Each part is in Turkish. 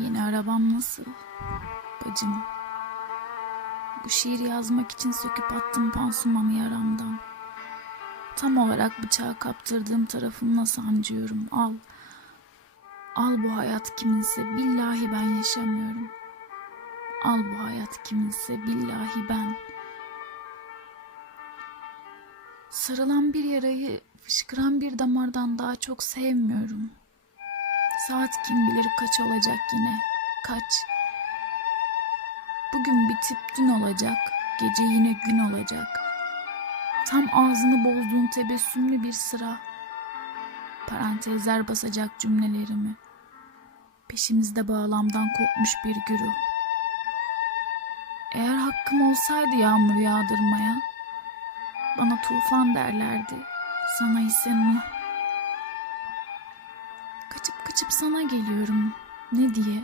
Yeni arabam nasıl? Bacım. Bu şiir yazmak için söküp attım pansumanı yaramdan. Tam olarak bıçağı kaptırdığım tarafımla sancıyorum. Al. Al bu hayat kiminse billahi ben yaşamıyorum. Al bu hayat kiminse billahi ben. Sarılan bir yarayı fışkıran bir damardan daha çok sevmiyorum. Saat kim bilir kaç olacak yine. Kaç. Bugün bitip dün olacak. Gece yine gün olacak. Tam ağzını bozduğun tebessümlü bir sıra. Parantezler basacak cümlelerimi. Peşimizde bağlamdan kopmuş bir güruh. Eğer hakkım olsaydı yağmur yağdırmaya, bana tufan derlerdi, sana ise Nuh. Kaçıp sana geliyorum, ne diye?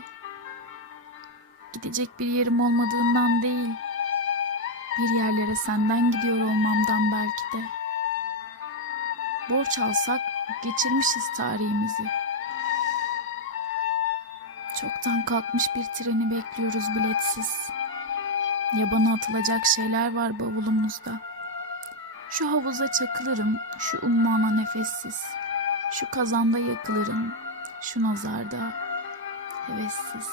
Gidecek bir yerim olmadığından değil, bir yerlere senden gidiyor olmamdan belki de. Borç alsak geçirmişiz tarihimizi. Çoktan kalkmış bir treni bekliyoruz biletsiz. Yabana atılacak şeyler var bavulumuzda. Şu havuza çakılırım, şu ummana nefessiz. Şu kazanda yakılırım, şu nazarda hevessiz.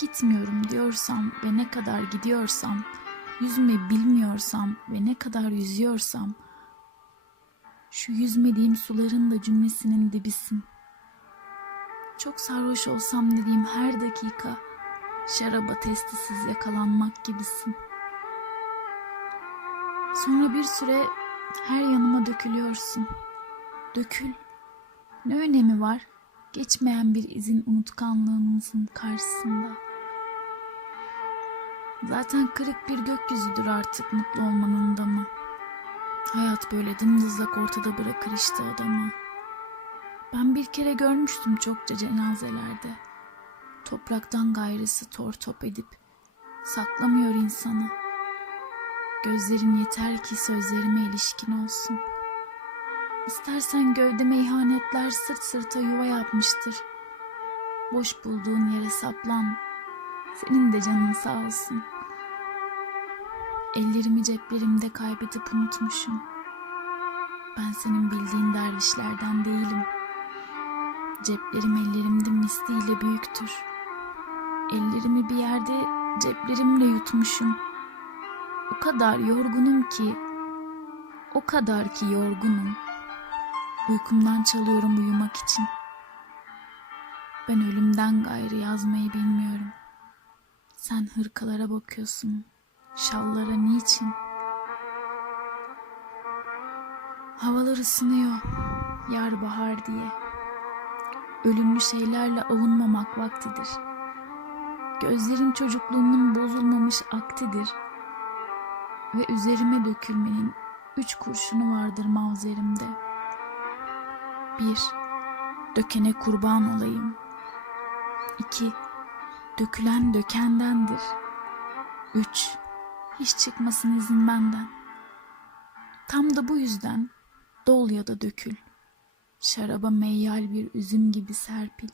Gitmiyorum diyorsam ve ne kadar gidiyorsam, yüzme bilmiyorsam ve ne kadar yüzüyorsam, şu yüzmediğim suların da cümlesinin dibisin. Çok sarhoş olsam dediğim her dakika, şaraba testisiz yakalanmak gibisin. Sonra bir süre her yanıma dökülüyorsun. Dökül. Ne önemi var? Geçmeyen bir izin unutkanlığımızın karşısında. Zaten kırık bir gökyüzüdür artık mutlu olmanın da mı? Hayat böyle dımdızlak ortada bırakır işte adamı. Ben bir kere görmüştüm çokça cenazelerde. Topraktan gayrısı tor top edip saklamıyor insanı. Gözlerin yeter ki sözlerime ilişkin olsun. İstersen gövdeme ihanetler sırt sırta yuva yapmıştır. Boş bulduğun yere saplan. Senin de canın sağ olsun. Ellerimi ceplerimde kaybedip unutmuşum. Ben senin bildiğin dervişlerden değilim. Ceplerim ellerimde misliyle büyüktür. Ellerimi bir yerde ceplerimle yutmuşum. O kadar yorgunum ki, o kadar ki yorgunum. Uykumdan çalıyorum uyumak için. Ben ölümden gayrı yazmayı bilmiyorum. Sen hırkalara bakıyorsun. Şallara niçin? Havalar ısınıyor. Yar bahar diye. Ölümlü şeylerle avunmamak vaktidir. Gözlerin çocukluğunun bozulmamış aktidir. Ve üzerime dökülmenin üç kurşunu vardır mavzerimde. Bir, dökene kurban olayım. İki, dökülen dökendendir. Üç, hiç çıkmasın izin benden. Tam da bu yüzden dol ya da dökül. Şaraba meyyal bir üzüm gibi serpil.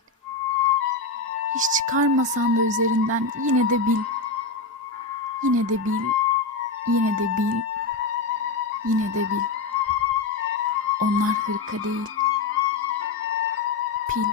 Hiç çıkarmasan da üzerinden yine de bil. Yine de bil, yine de bil, yine de bil. Onlar hırka değil. 平